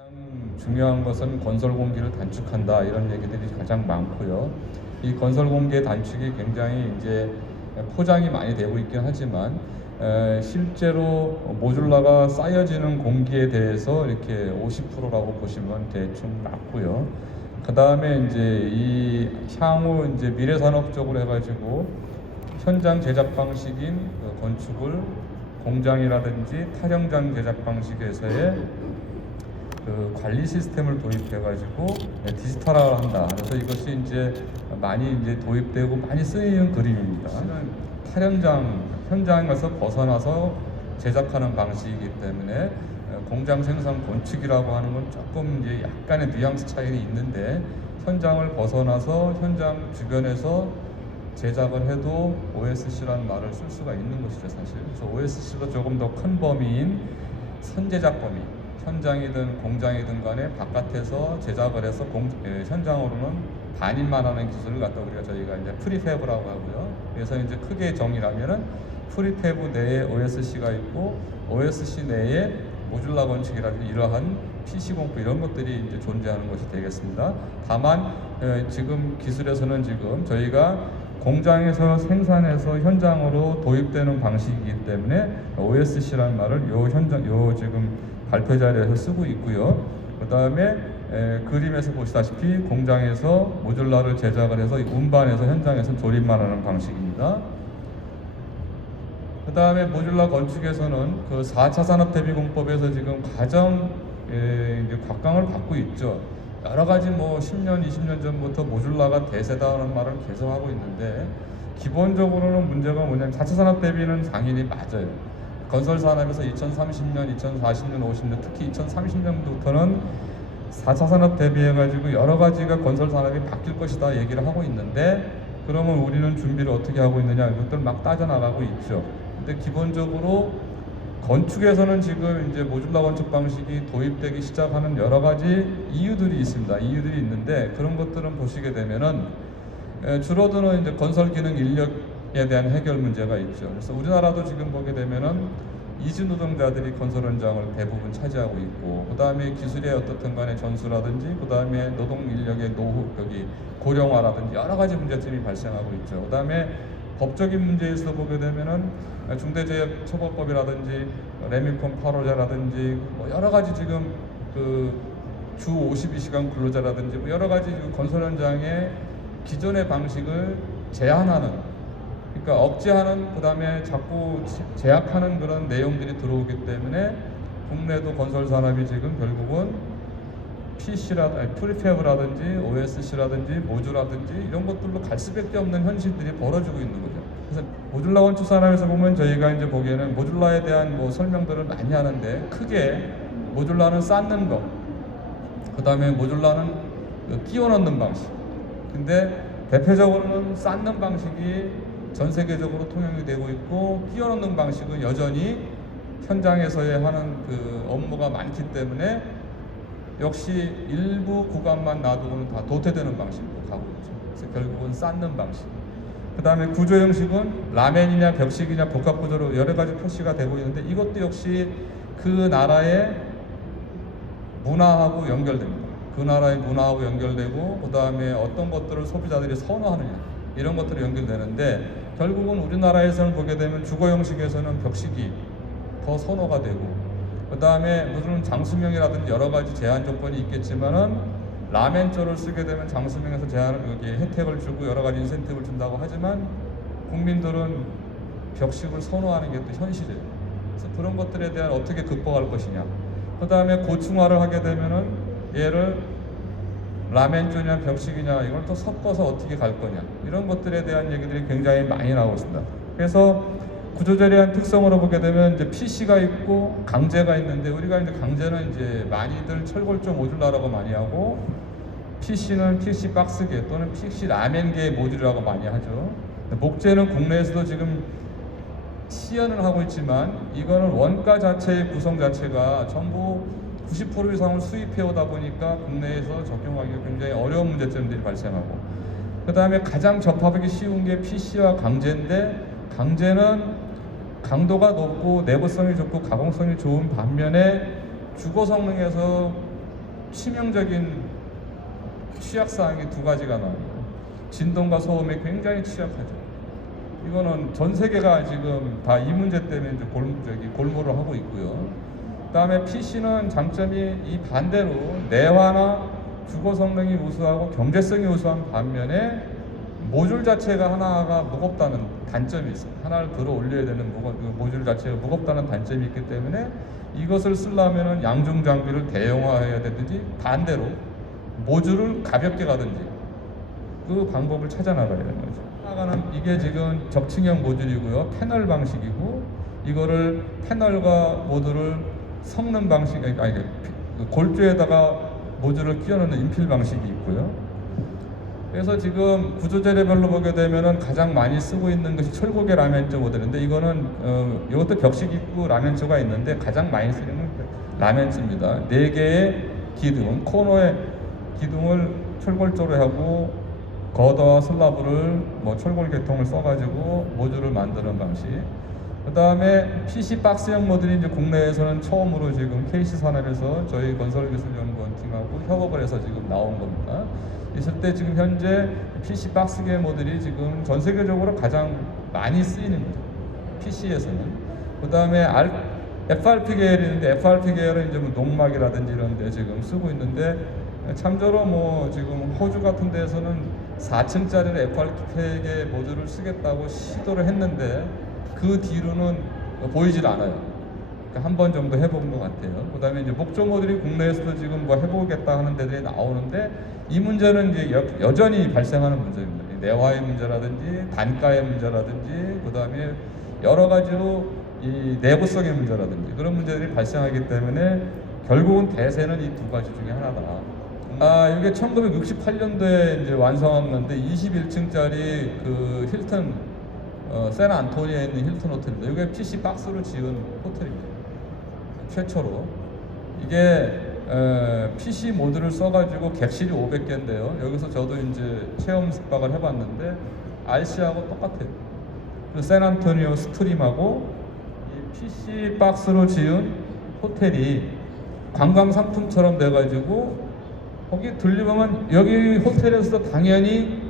가장 중요한 것은 건설 공기를 단축한다 이런 얘기들이 가장 많고요. 이 건설 공기의 단축이 굉장히 이제 포장이 많이 되고 있긴 하지만 실제로 모듈라가 쌓여지는 공기에 대해서 이렇게 50%라고 보시면 대충 맞고요. 그 다음에 이제 이 향후 이제 미래 산업 쪽으로 해가지고 현장 제작 방식인 그 건축을 공장이라든지 탈영장 제작 방식에서의 그 관리 시스템을 도입해가지고 디지털화한다. 그래서 이것이 이제 많이 이제 도입되고 많이 쓰이는 그림입니다. 탈현장 현장에서 벗어나서 제작하는 방식이기 때문에 공장 생산 건축이라고 하는 건 조금 이제 약간의 뉘앙스 차이는 있는데 현장을 벗어나서 현장 주변에서 제작을 해도 OSC라는 말을 쓸 수가 있는 것이죠, 사실. 그래서 OSC보다 조금 더 큰 범위인 선제작 범위. 현장이든 공장이든 간에 바깥에서 제작을 해서 현장으로는 반입만 하는 기술을 갖다 우리가 저희가 이제 프리팹이라고 하고요. 그래서 이제 크게 정의하면은 프리팹 내에 OSC가 있고 OSC 내에 모듈라 건축이라든지 이러한 PC 공구 이런 것들이 이제 존재하는 것이 되겠습니다. 다만 지금 기술에서는 지금 저희가 공장에서 생산해서 현장으로 도입되는 방식이기 때문에 OSC라는 말을 요 지금 발표 자리에서 쓰고 있고요. 그 다음에 그림에서 보시다시피 공장에서 모듈라를 제작을 해서 운반해서 현장에서 조립만 하는 방식입니다. 그 다음에 모듈라 건축에서는 그 4차 산업대비공법에서 지금 가장 이제 곽강을 받고 있죠. 여러 가지 뭐 10년, 20년 전부터 모듈라가 대세다라는 말을 계속 하고 있는데 기본적으로는 문제가 뭐냐면 4차 산업 대비는 당연히 맞아요. 건설 산업에서 2030년, 2040년, 50년, 특히 2030년부터는 4차 산업 대비해가지고 여러 가지가 건설 산업이 바뀔 것이다 얘기를 하고 있는데 그러면 우리는 준비를 어떻게 하고 있느냐 이것들 막 따져나가고 있죠. 근데 기본적으로 건축에서는 지금 이제 모듈라 건축 방식이 도입되기 시작하는 여러 가지 이유들이 있습니다. 이유들이 있는데 그런 것들은 보시게 되면은 줄어드는 이제 건설 기능 인력에 대한 해결 문제가 있죠. 그래서 우리나라도 지금 보게 되면은 이주 노동자들이 건설 현장을 대부분 차지하고 있고, 그 다음에 기술의 어떻든 간에 전수라든지, 그 다음에 노동 인력의 노후, 고령화라든지 여러 가지 문제점이 발생하고 있죠. 그 다음에 법적인 문제에서 보게 되면은 중대재해처벌법이라든지 레미콘 8호자라든지 뭐 여러 가지 지금 그 주 52시간 근로자라든지 뭐 여러 가지 건설 현장의 기존의 방식을 제한하는, 그러니까 억제하는, 그 다음에 자꾸 제약하는 그런 내용들이 들어오기 때문에 국내도 건설 산업이 지금 결국은 프리팹이라든지 OSC라든지 모듈라든지 이런 것들로 갈 수밖에 없는 현실들이 벌어지고 있는 거죠. 그래서 모듈라 건축 산업에서 보면 저희가 이제 보기에는 모듈라에 대한 뭐 설명들을 많이 하는데 크게 모듈라는 쌓는 거, 그 다음에 모듈라는 끼워 넣는 방식. 근데 대표적으로는 쌓는 방식이 전 세계적으로 통용이 되고 있고 끼워 넣는 방식은 여전히 현장에서의 하는 그 업무가 많기 때문에 역시 일부 구간만 놔두고는 다 도태되는 방식으로 가고 있죠. 그래서 결국은 쌓는 방식. 그 다음에 구조 형식은 라멘이냐 벽식이냐 복합 구조로 여러 가지 표시가 되고 있는데 이것도 역시 그 나라의 문화하고 연결됩니다. 그 나라의 문화하고 연결되고, 그 다음에 어떤 것들을 소비자들이 선호하느냐 이런 것들이 연결되는데, 결국은 우리나라에서는 보게 되면 주거 형식에서는 벽식이 더 선호가 되고, 그 다음에 무슨 장수명이라든지 여러 가지 제한 조건이 있겠지만은 라멘조를 쓰게 되면 장수명에서 여기 혜택을 주고 여러 가지 인센티브를 준다고 하지만 국민들은 벽식을 선호하는 게 또 현실이에요. 그래서 그런 것들에 대한 어떻게 극복할 것이냐. 그 다음에 고층화를 하게 되면은 얘를 라멘조냐 벽식이냐 이걸 또 섞어서 어떻게 갈 거냐 이런 것들에 대한 얘기들이 굉장히 많이 나오고 있습니다. 그래서 구조자리한 특성으로 보게 되면 이제 PC가 있고 강제가 있는데, 우리가 이제 강제는 이제 많이들 철골조 모듈라라고 많이 하고 PC는 PC 박스계 또는 PC 라멘계의 모듈이라고 많이 하죠. 목재는 국내에서도 지금 시연을 하고 있지만 이거는 원가 자체의 구성 자체가 전부 90% 이상을 수입해 오다 보니까 국내에서 적용하기가 굉장히 어려운 문제점들이 발생하고, 그 다음에 가장 접하기 쉬운 게 PC와 강제인데, 강제는 강도가 높고 내구성이 좋고 가공성이 좋은 반면에 주거 성능에서 치명적인 취약사항이 두 가지가 나와요. 진동과 소음에 굉장히 취약하죠. 이거는 전 세계가 지금 다 이 문제 때문에 이제 골몰을 하고 있고요. 그다음에 PC는 장점이 이 반대로 내화나 주거 성능이 우수하고 경제성이 우수한 반면에 모듈 자체가 하나가 무겁다는 단점이 있어요. 하나를 들어 올려야 되는 모듈 자체가 무겁다는 단점이 있기 때문에 이것을 쓰려면은 양중 장비를 대용화해야 되든지 반대로 모듈을 가볍게 가든지 그 방법을 찾아 나가야 되는 거죠. 나가는 이게 지금 적층형 모듈이고요. 패널 방식이고 이거를 패널과 모듈을 섞는 방식, 아니 골조에다가 모듈을 끼워 넣는 인필 방식이 있고요. 그래서 지금 구조재료별로 보게 되면은 가장 많이 쓰고 있는 것이 철곡의 라멘조 모델인데 이거는 이것도 벽식 입구 라멘조가 있는데 가장 많이 쓰는 건 라멘조입니다. 4개의 기둥, 코너의 기둥을 철골조로 하고 거더와 슬라브를 철골 계통을 써가지고 모듈을 만드는 방식. 그 다음에 PC 박스형 모듈이 이제 국내에서는 처음으로 지금 KC 산업에서 저희 건설기술연구원 팀하고 협업을 해서 지금 나온 겁니다. 있을 때 지금 현재 PC 박스계 모듈이 지금 전 세계적으로 가장 많이 쓰이는 거죠. PC에서는. 그 다음에 FRP 계열인데 FRP 계열은 이제 농막이라든지 이런 데 지금 쓰고 있는데 참조로 지금 호주 같은 데에서는 4층짜리 FRP 모듈을 쓰겠다고 시도를 했는데 그 뒤로는 보이질 않아요. 그러니까 한 번 정도 해본 것 같아요. 그 다음에 이제 목조 모듈이 국내에서도 지금 해보겠다 하는 데들이 나오는데 이 문제는 이제 여전히 발생하는 문제입니다. 내화의 문제라든지 단가의 문제라든지 그 다음에 여러 가지로 이 내구성의 문제라든지 그런 문제들이 발생하기 때문에 결국은 대세는 이 두 가지 중에 하나다. 이게 1968년도에 이제 완성한 건데 21층짜리 그 힐튼 샌안토니오에 있는 힐튼 호텔입니다. 이게 PC 박스로 지은 호텔입니다. 최초로 이게 PC 모듈을 써가지고 객실이 500개인데요. 여기서 저도 이제 체험 숙박을 해봤는데 RC하고 똑같아요. 그 샌안토니오 스트림하고 이 PC 박스로 지은 호텔이 관광 상품처럼 돼가지고 거기 들리면 여기 호텔에서도 당연히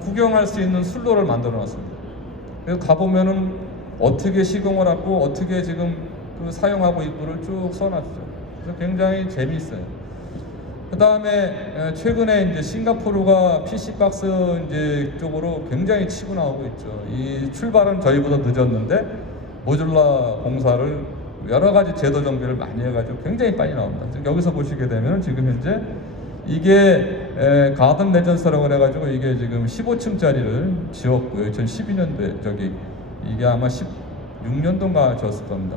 구경할 수 있는 술로를 만들어 놨습니다. 그래서 가보면은 어떻게 시공을 하고 어떻게 지금 그 사용하고 있고를 쭉 써놨죠. 그래서 굉장히 재미있어요. 그 다음에 최근에 이제 싱가포르가 PC 박스 이제 쪽으로 굉장히 치고 나오고 있죠. 이 출발은 저희보다 늦었는데 모듈라 공사를 여러 가지 제도 정비를 많이 해가지고 굉장히 빨리 나옵니다. 여기서 보시게 되면 지금 현재 이게 가든 레전스라고 그래가지고 이게 지금 15층짜리를 지었고요. 2012년도에 이게 아마 16년도인가 지었을 겁니다.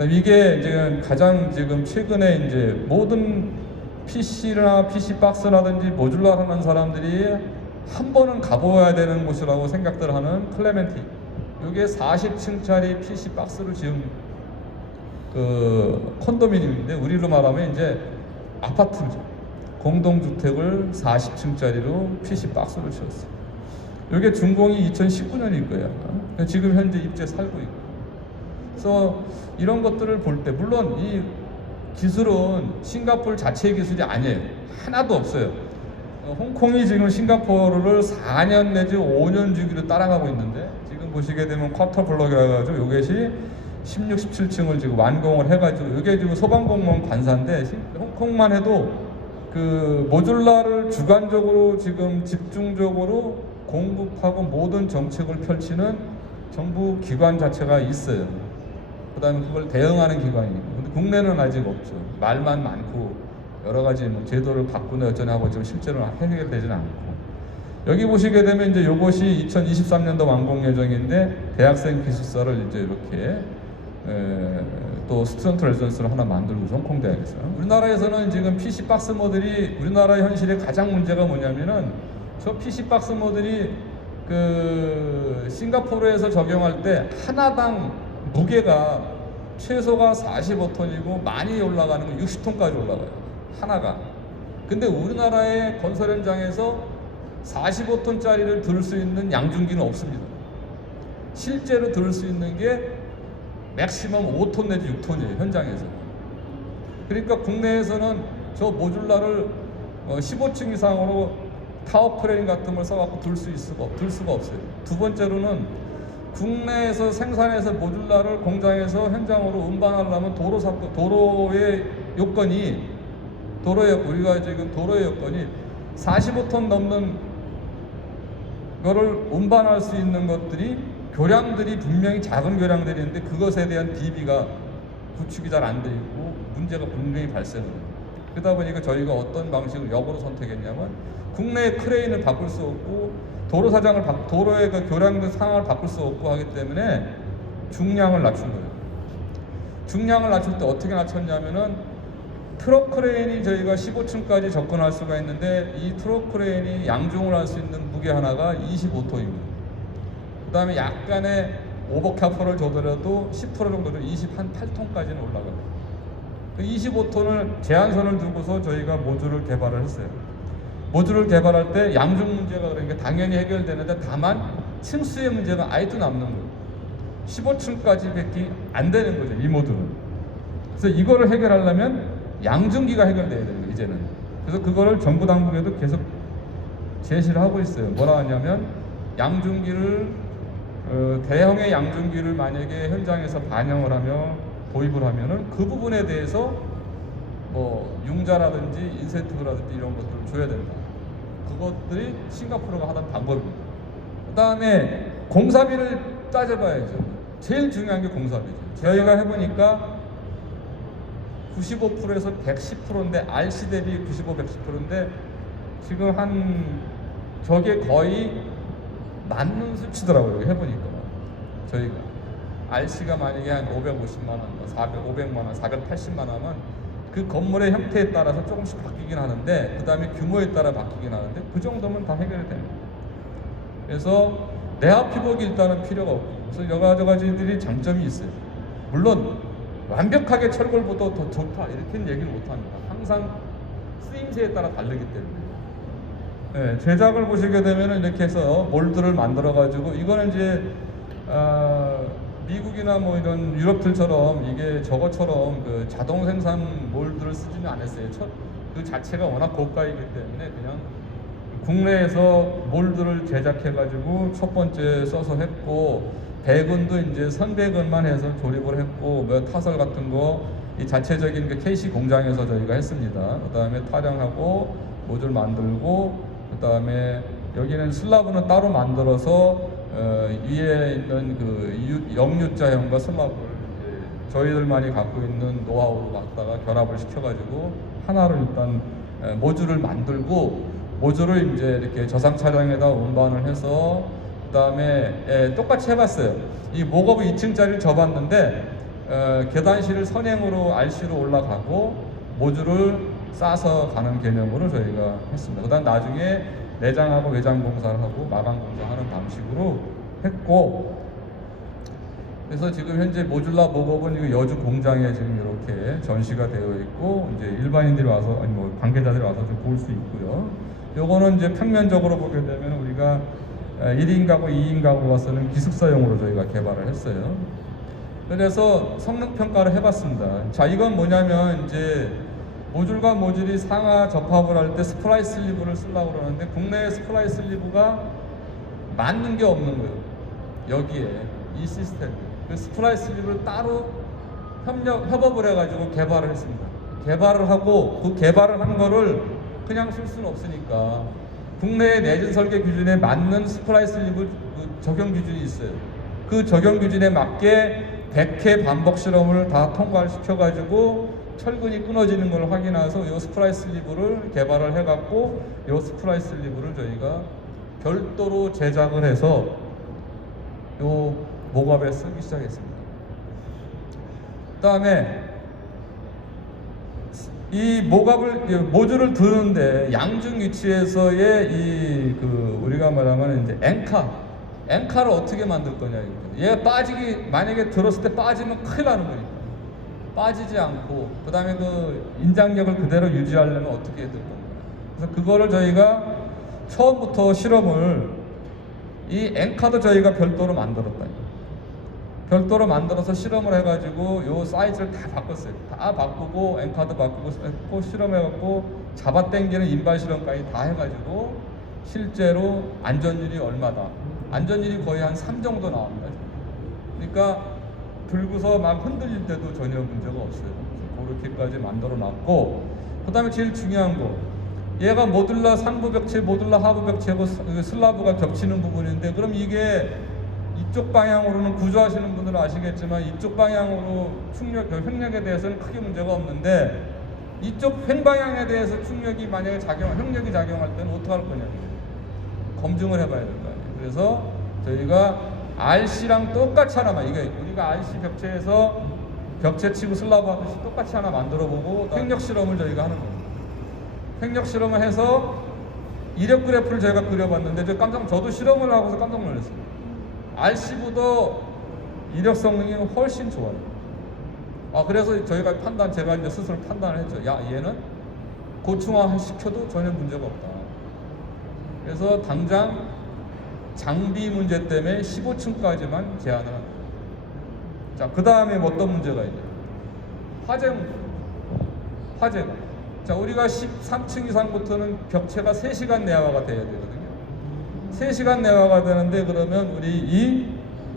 이게 지금 가장 지금 최근에 이제 모든 PC나 PC 박스라든지 모듈라 하는 사람들이 한 번은 가보아야 되는 곳이라고 생각들 하는 클레멘티. 이게 40층짜리 PC 박스로 지은 그 콘도미니엄인데 우리로 말하면 이제 아파트죠. 공동주택을 40층짜리로 PC 박스로 지었어요. 이게 준공이 2019년일 거예요. 지금 현재 입주에 살고 있고. 그래서 이런 것들을 볼 때 물론 이 기술은 싱가포르 자체의 기술이 아니에요. 하나도 없어요. 홍콩이 지금 싱가포르를 4년 내지 5년 주기로 따라가고 있는데 지금 보시게 되면 쿼터 블럭이라 해가지고 이것이 16, 17층을 지금 완공을 해가지고 이게 지금 소방공무원 관사인데 홍콩만 해도 그 모듈라를 주관적으로 지금 집중적으로 공급하고 모든 정책을 펼치는 정부 기관 자체가 있어요. 그 다음에 그걸 대응하는 기관이 있고 근데 국내는 아직 없죠. 말만 많고 여러 가지 제도를 바꾸는 어쩌나 하고 지금 실제로 해결되지는 않고 여기 보시게 되면 이제 이것이 2023년도 완공 예정인데 대학생 기숙사를 이제 이렇게 또 스튜던트 레지던스를 하나 만들고 홍콩 대학에서 우리나라에서는 지금 PC 박스 모듈이 우리나라 현실의 가장 문제가 뭐냐면은 저 PC 박스 모듈이 그 싱가포르에서 적용할 때 하나당 무게가 최소가 45톤이고 많이 올라가는 건 60톤까지 올라가요. 하나가. 근데 우리나라의 건설 현장에서 45톤짜리를 들 수 있는 양중기는 없습니다. 실제로 들 수 있는 게 맥시멈 5톤 내지 6톤이에요. 현장에서. 그러니까 국내에서는 저 모듈라를 15층 이상으로 타워 크레인 같은 걸 써갖고 들 수가 없어요. 두 번째로는 국내에서 생산해서 모듈라를 공장에서 현장으로 운반하려면 도로의 요건이 우리가 지금 도로의 요건이 45톤 넘는 거를 운반할 수 있는 것들이 교량들이 분명히 작은 교량들이 있는데 그것에 대한 DB가 구축이 잘 안 돼 있고 문제가 분명히 발생을 해요. 그러다 보니까 저희가 어떤 방식을 역으로 선택했냐면 국내의 크레인을 바꿀 수 없고 도로의 그 교량들 상황을 바꿀 수 없고 하기 때문에 중량을 낮춘 거예요. 중량을 낮출 때 어떻게 낮췄냐면은 트럭 크레인이 저희가 15층까지 접근할 수가 있는데 이 트럭 크레인이 양중을 할 수 있는 무게 하나가 25톤입니다. 그 다음에 약간의 오버캐퍼를 줘더라도 10% 정도로 28톤까지는 올라가요. 그 25톤을 제한선을 두고서 저희가 모듈을 개발을 했어요. 모듈을 개발할 때 양중 문제가 그러니까 당연히 해결되는데 다만 층수의 문제가 아직도 남는 거예요. 15층까지 밖에 안 되는 거죠, 이 모듈은. 그래서 이거를 해결하려면 양중기가 해결돼야 되는 거예요, 이제는. 그래서 그거를 정부 당국에도 계속 제시를 하고 있어요. 뭐라 하냐면 양중기를 대형의 양중기를 만약에 현장에서 반영을 하며 도입을 하면은 그 부분에 대해서 뭐 융자라든지 인센티브라든지 이런 것들을 줘야 된다. 그것들이 싱가포르가 하던 방법입니다. 그 다음에 공사비를 따져봐야죠. 제일 중요한 게 공사비죠. 저희가 해보니까 95%에서 110%인데 RC 대비 95, 110%인데 지금 저게 거의 맞는 수치더라고요. 해보니까 저희가 RC가 만약에 한 550만 원, 500만 원, 480만 원 하면 그 건물의 형태에 따라서 조금씩 바뀌긴 하는데 그 다음에 규모에 따라 바뀌긴 하는데 그 정도면 다 해결이 됩니다. 그래서 내합 피복이 일단은 필요가 없고 그래서 여러 가지들이 장점이 있어요. 물론 완벽하게 철골보다 더 좋다 이렇게는 얘기를 못합니다. 항상 쓰임새에 따라 다르기 때문에. 네, 제작을 보시게 되면 이렇게 해서 몰드를 만들어 가지고 이거는 이제 미국이나 뭐 이런 유럽들처럼 이게 저것처럼 그 자동 생산 몰드를 쓰지는 않았어요. 그 자체가 워낙 고가이기 때문에 그냥 국내에서 몰드를 제작해 가지고 첫 번째 써서 했고 배근도 이제 선배근만 해서 조립을 했고 뭐 타설 같은 거 이 자체적인 그 KC 공장에서 저희가 했습니다. 그 다음에 타령하고 모듈 만들고 그 다음에 여기는 슬라브는 따로 만들어서 위에 있는 그 역류자형과 슬라브를 저희들만이 갖고 있는 노하우로 갖다가 결합을 시켜가지고 하나로 일단 모듈을 만들고 모듈을 이제 이렇게 저상 차량에다 운반을 해서 그 다음에 똑같이 해봤어요. 이 목업을 2층짜리를 접었는데 계단실을 선행으로 RC로 올라가고 모듈을 싸서 가는 개념으로 저희가 했습니다. 그 다음 나중에 내장하고 외장 공사를 하고 마감 공사하는 방식으로 했고 그래서 지금 현재 모듈라 목업은 이거 여주 공장에 지금 이렇게 전시가 되어 있고 이제 일반인들이 와서 아니 뭐 관계자들이 와서 좀 볼 수 있고요. 요거는 이제 평면적으로 보게 되면 우리가 1인 가구, 2인 가구가 쓰는 기숙사용으로 저희가 개발을 했어요. 그래서 성능 평가를 해봤습니다. 자, 이건 뭐냐면 이제 모듈과 모듈이 상하 접합을 할 때 스플라이스 리브를 쓰려고 그러는데 국내에 스플라이스 리브가 맞는 게 없는 거예요. 여기에 이 시스템 그 스플라이스 리브를 따로 협업을 해가지고 개발을 했습니다. 개발을 하고 그 개발을 한 거를 그냥 쓸 수는 없으니까 국내의 내진 설계 기준에 맞는 스플라이스 리브 적용 기준이 있어요. 그 적용 기준에 맞게 100회 반복 실험을 다 통과를 시켜가지고 철근이 끊어지는 걸 확인해서 이 스플라이스 리브를 개발을 해갖고 이 스플라이스 리브를 저희가 별도로 제작을 해서 이 목업에 쓰기 시작했습니다. 그 다음에 이 모듈을 드는데 양중 위치에서의 우리가 말하면 이제 앵카를 어떻게 만들 거냐 이거. 얘 만약에 들었을 때 빠지면 큰일 나는 거니까. 빠지지 않고 그 다음에 그 인장력을 그대로 유지하려면 어떻게 해야 될 겁니까? 그래서 그거를 저희가 처음부터 실험을 이 앵카도 저희가 별도로 만들었다. 별도로 만들어서 실험을 해가지고 요 사이즈를 다 바꿨어요. 다 바꾸고 엔카드 바꾸고 했고 실험해갖고 잡아당기는 인발 실험까지 다 해가지고 실제로 안전율이 얼마다. 안전율이 거의 한 3 정도 나옵니다. 그러니까 들고서 막 흔들릴 때도 전혀 문제가 없어요. 그렇게까지 만들어 놨고, 그 다음에 제일 중요한 거, 얘가 모듈라 상부 벽체, 모듈라 하부 벽체고 슬라브가 겹치는 부분인데, 그럼 이게 이쪽 방향으로는 구조하시는 분들은 아시겠지만 이쪽 방향으로 횡력에 대해서는 크게 문제가 없는데, 이쪽 횡방향에 대해서 충력이 만약에 횡력이 작용할 때는 어떻게 할 거냐, 검증을 해봐야 될 거 아니에요. 그래서 저희가 RC랑 똑같이 하나만, 이게 우리가 RC 벽체에서 벽체 치고 슬라브 하듯이 똑같이 하나 만들어 보고 횡력 실험을 저희가 하는 거예요. 횡력 실험을 해서 이력 그래프를 제가 그려봤는데 저도 실험을 하고서 깜짝 놀랐어요. RC보다 이력 성능이 훨씬 좋아요. 그래서 저희가 제가 이제 스스로 판단을 했죠. 야, 얘는 고충화 시켜도 전혀 문제가 없다. 그래서 당장 장비 문제 때문에 15층까지만 제한을 합니다. 자, 그 다음에 어떤 문제가 있냐? 화재 문제. 화재가. 자, 우리가 13층 이상부터는 벽체가 3시간 내화가 돼야 되거든요. 3시간 내화가 되는데, 그러면 우리 이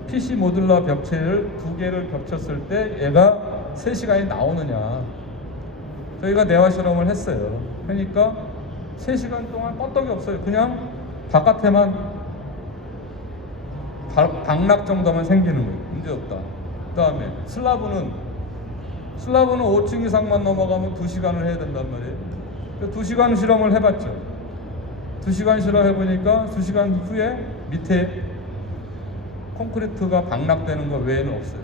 PC 모듈라 벽체를 2개를 겹쳤을 때 얘가 3시간이 나오느냐. 저희가 내화 실험을 했어요. 그러니까 3시간 동안 껐떡이 없어요. 그냥 바깥에만 방락 정도만 생기는 거예요. 문제 없다. 그 다음에 슬라브는 5층 이상만 넘어가면 2시간을 해야 된단 말이에요. 2시간 실험을 해봤죠. 2시간 실험해보니까 2시간 후에 밑에 콘크리트가 방락되는 것 외에는 없어요.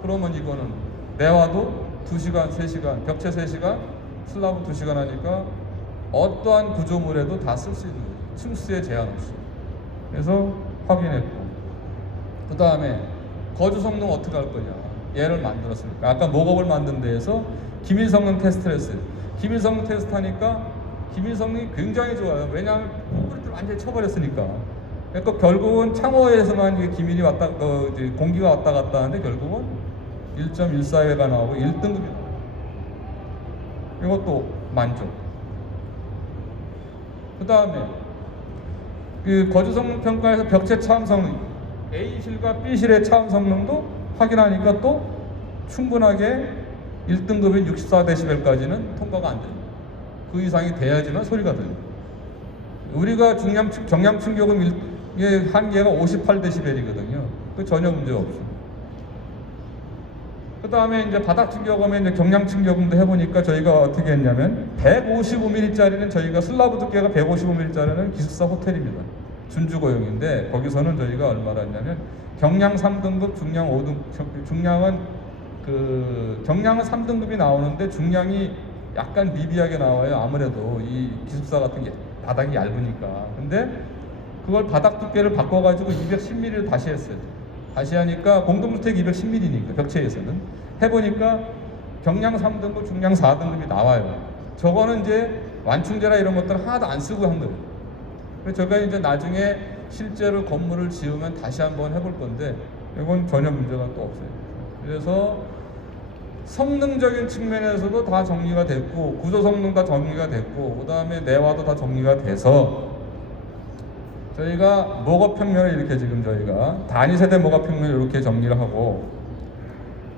그러면 이거는 내화도 2시간, 3시간, 벽체 3시간, 슬라브 2시간 하니까 어떠한 구조물에도 다 쓸 수 있는 거예요. 층수에 제한 없이. 그래서 확인했고, 그 다음에 거주 성능 어떻게 할 거냐. 얘를 만들었으니까 아까 목업을 만든 데에서 기밀 성능 테스트를 했어요. 기밀 성능 테스트 하니까 기밀 성능이 굉장히 좋아요. 왜냐하면 콘크리트를 완전히 쳐버렸으니까. 그러니까 결국은 창호에서만 이게 기밀이 공기가 왔다 갔다 하는데 결국은 1.14회가 나오고 1등급이 나와요. 이것도 만족. 그 다음에 그 거주 성능 평가에서 벽체 차음 성능, A실과 B실의 차음 성능도 확인하니까 또 충분하게 1등급인 64dB까지는 통과가 안 됩니다. 그 이상이 돼야지만 소리가 들려요. 우리가 정량 충격음의 한계가 58dB이거든요. 그 전혀 문제가 없어요. 그 다음에 이제 바닥 충격음에 이제 경량 충격음도 해보니까 저희가 어떻게 했냐면 155mm짜리는 저희가 슬라브 두께가 155mm짜리는 기숙사 호텔입니다. 준주고용인데 거기서는 저희가 얼마나 했냐면 경량 3등급, 중량 5등급, 경량은 3등급이 나오는데 중량이 약간 미비하게 나와요. 아무래도 이 기숙사 같은 게 바닥이 얇으니까. 근데 그걸 바닥 두께를 바꿔가지고 210mm를 다시 했어요. 다시 하니까 공동주택 210mm니까 벽체에서는 해보니까 경량 3등급, 중량 4등급이 나와요. 저거는 이제 완충제라 이런 것들 하나도 안 쓰고 한 거예요. 그래서 저희가 이제 나중에 실제로 건물을 지으면 다시 한번 해볼 건데 이건 전혀 문제가 또 없어요. 그래서 성능적인 측면에서도 다 정리가 됐고 구조 성능 다 정리가 됐고 그 다음에 내화도 다 정리가 돼서 저희가 목업 평면을 이렇게 지금 저희가 단위 세대 목업 평면을 이렇게 정리를 하고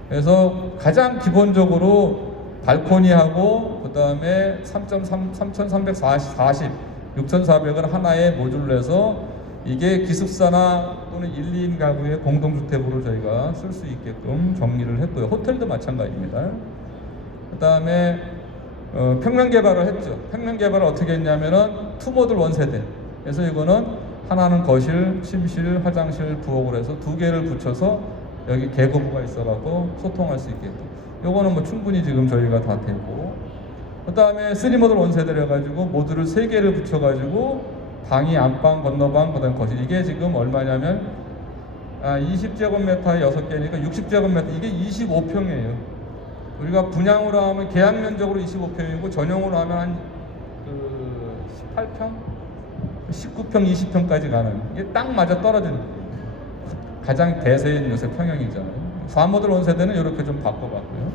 그래서 가장 기본적으로 발코니하고 그 다음에 3340, 6400을 하나의 모듈로 해서 이게 기숙사나 또는 1, 2인 가구의 공동주택으로 저희가 쓸 수 있게끔 정리를 했고요. 호텔도 마찬가지입니다. 그 다음에 평면 개발을 했죠. 평면 개발을 어떻게 했냐면은 투모듈 원세대. 그래서 이거는 하나는 거실, 침실, 화장실, 부엌으로 해서 2개를 붙여서 여기 계급부가 있어갖고 소통할 수 있게끔. 요거는 뭐 충분히 지금 저희가 다 되고. 그 다음에 3모듈 원세대를 해가지고 모듈을 3개를 붙여가지고 방이 안방, 건너방, 그 다음에 거실. 이게 지금 얼마냐면 20제곱미터에 6개니까 60제곱미터. 이게 25평이에요. 우리가 분양으로 하면 계약 면적으로 25평이고 전용으로 하면 한 18평? 19평, 20평까지 가는. 이게 딱 맞아 떨어지는 거예요. 가장 대세인 요새 평형이잖아요. 4모듈 원세대는 이렇게 좀 바꿔봤고요.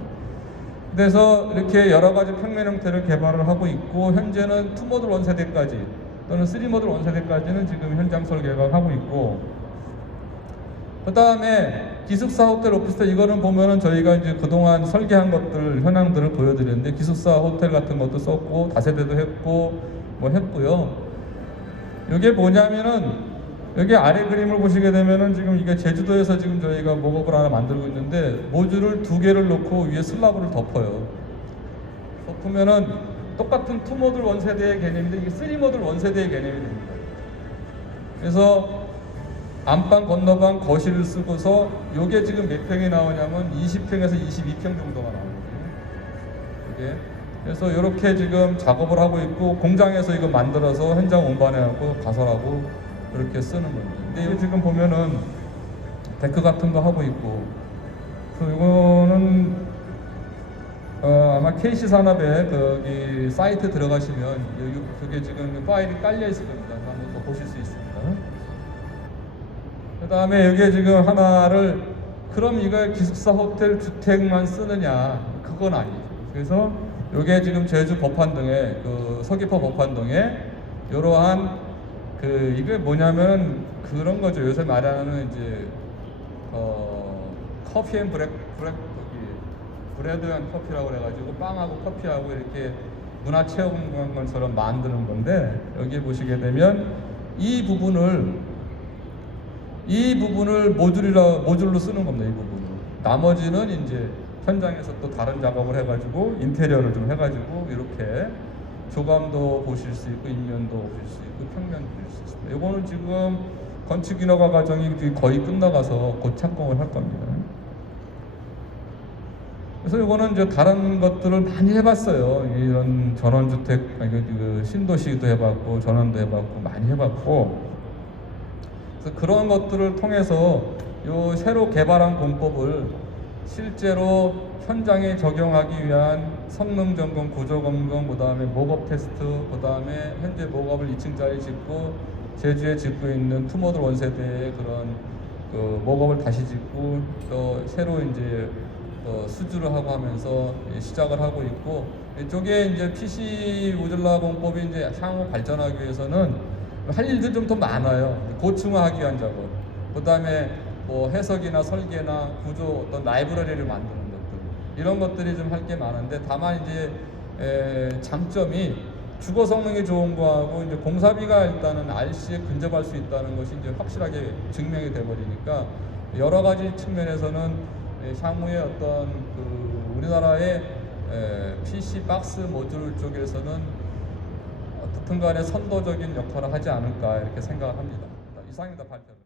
그래서 이렇게 여러 가지 평면 형태를 개발을 하고 있고, 현재는 2모듈 원세대까지 또는 3모듈 원세대까지는 지금 현장 설계가 하고 있고, 그 다음에 기숙사 호텔 오피스텔, 이거는 보면은 저희가 이제 그동안 설계한 것들 현황들을 보여드렸는데, 기숙사 호텔 같은 것도 썼고 다세대도 했고 뭐 했고요. 이게 뭐냐면은, 여기 아래 그림을 보시게 되면은 지금 이게 제주도에서 지금 저희가 목업을 하나 만들고 있는데, 모듈을 2개를 놓고 위에 슬라브를 덮어요. 덮으면은 똑같은 2모듈 원세대의 개념인데 이게 3모듈 원세대의 개념이 됩니다. 그래서 안방, 건너방, 거실을 쓰고서 요게 지금 몇 평이 나오냐면 20평에서 22평 정도가 나오거든요. 이게. 그래서 이렇게 지금 작업을 하고 있고, 공장에서 이거 만들어서 현장 운반해갖고 가설하고 이렇게 쓰는 겁니다. 근데 이거 지금 보면은 데크 같은 거 하고 있고, 그래서 이거는 아마 KC 산업의 거기 사이트 들어가시면 그게 지금 파일이 깔려 있을 겁니다. 한번 더 보실 수 있습니다. 그 다음에 여기에 지금 하나를, 그럼 이거 기숙사 호텔 주택만 쓰느냐, 그건 아니죠. 그래서 이게 지금 제주 법한동에, 그 서귀포 법한동에 이러한 이게 뭐냐면 그런 거죠. 요새 말하는 이제 커피 앤 브레드 앤 커피라고 그래가지고 빵하고 커피하고 이렇게 문화체험관처럼 만드는 건데, 여기 보시게 되면 이 부분을 모듈로 쓰는 겁니다. 이 부분을. 나머지는 이제 현장에서 또 다른 작업을 해가지고 인테리어를 좀 해가지고 이렇게 조감도 보실 수 있고, 인면도 보실 수 있고, 평면도 보실 수 있습니다. 이거는 지금 건축 인허가 과정이 거의 끝나가서 곧 착공을 할 겁니다. 그래서 이거는 이제 다른 것들을 많이 해봤어요. 이런 전원주택, 신도시도 해봤고, 전원도 해봤고, 많이 해봤고. 그래서 그런 것들을 통해서 요 새로 개발한 공법을 실제로 현장에 적용하기 위한 성능 점검, 구조 검증, 그 다음에 목업 테스트, 그 다음에 현재 목업을 2층짜리 짓고 제주에 짓고 있는 2모듈 원세대의 그런 목업을 다시 짓고, 또 새로 이제 수주를 하고 하면서 시작을 하고 있고, 이쪽에 이제 PC 모듈라 공법이 이제 향후 발전하기 위해서는 할 일도 좀 더 많아요. 고층화하기 위한 작업, 그 다음에 뭐 해석이나 설계나 구조, 어떤 라이브러리를 만드는 것들, 이런 것들이 좀 할 게 많은데, 다만 이제 장점이 주거 성능이 좋은 거하고 이제 공사비가 일단은 RC에 근접할 수 있다는 것이 이제 확실하게 증명이 돼 버리니까, 여러 가지 측면에서는 향후에 어떤 우리나라의 PC 박스 모듈 쪽에서는 어떻든 간에 선도적인 역할을 하지 않을까 이렇게 생각합니다. 이상입니다. 발표.